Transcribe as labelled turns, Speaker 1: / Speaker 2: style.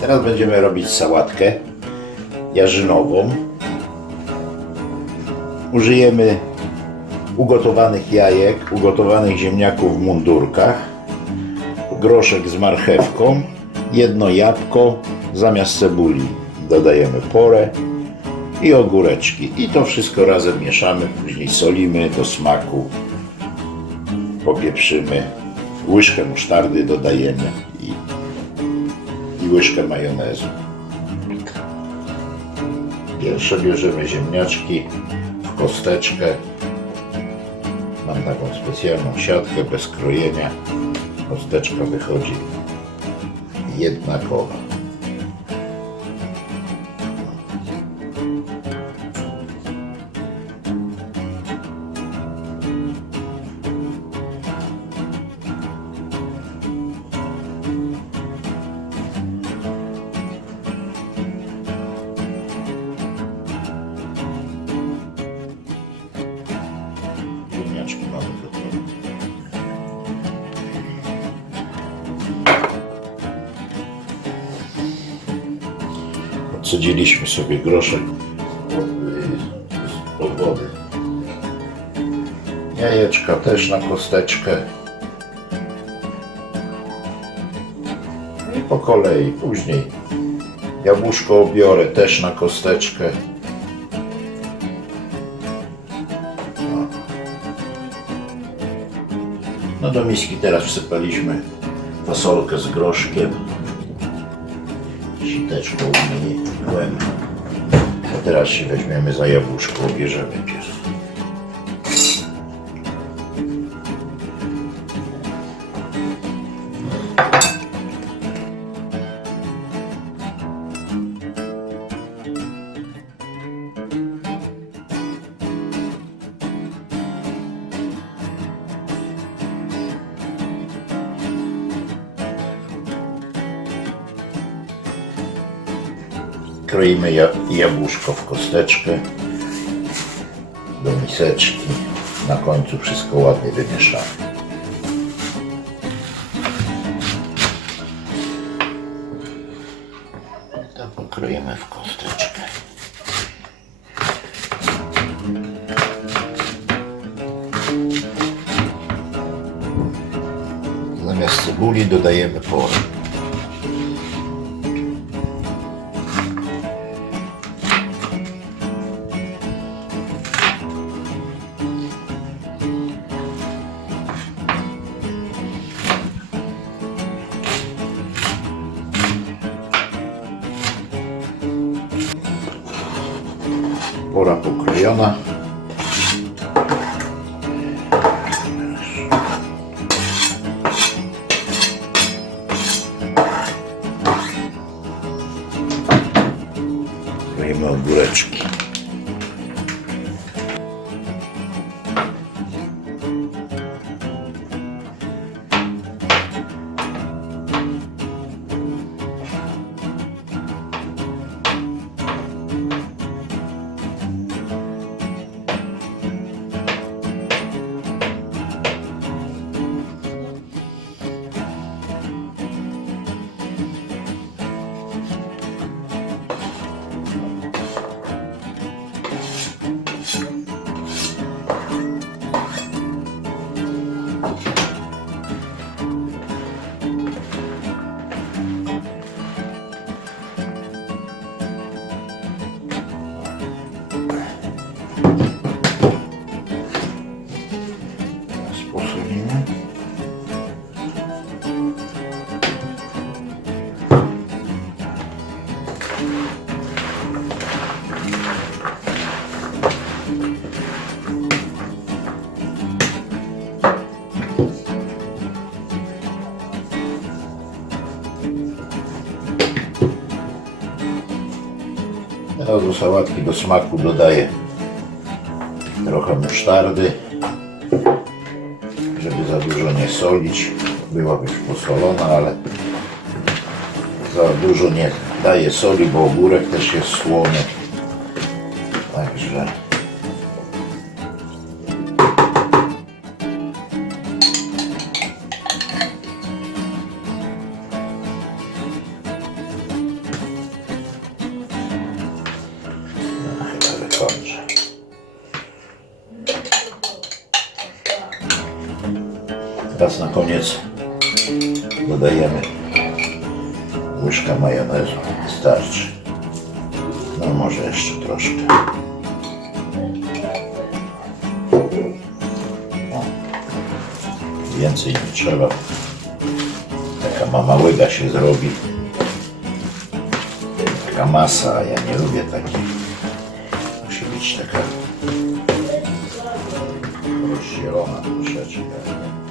Speaker 1: Teraz będziemy robić sałatkę jarzynową. Użyjemy ugotowanych jajek, ugotowanych ziemniaków w mundurkach, groszek z marchewką, jedno jabłko zamiast cebuli. Dodajemy porę i ogóreczki. I to wszystko razem mieszamy, później solimy do smaku, popieprzymy, łyżkę musztardy dodajemy i, łyżkę majonezu. Pierwsze bierzemy ziemniaczki w kosteczkę. Mam taką specjalną siatkę bez krojenia. Kosteczka wychodzi jednakowa. Odcedziliśmy sobie groszek od, od wody. Jajeczka też na kosteczkę. I po kolei później jabłuszko obiorę też na kosteczkę. No do miski teraz wsypaliśmy fasolkę z groszkiem. Siteczką umyłem. A teraz się weźmiemy za jabłuszko, obierzemy pierw. Kroimy ja- jabłuszko w kosteczkę do miseczki. Na końcu wszystko ładnie wymieszamy. To pokroimy w kosteczkę. Zamiast cebuli dodajemy porę. Pora pokrojona. Kroimy ogóreczki. Teraz do sałatki do smaku dodaję trochę musztardy, za dużo nie solić. Była już posolona, ale za dużo nie daje soli, bo ogórek też jest słony. Także No. Teraz na koniec dodajemy łyżka majonezu. Starczy. No może jeszcze troszkę. Więcej nie trzeba. Taka mama łyga się zrobi. Taka masa, ja nie lubię takiej. Musi być taka rozzielona troszeczkę.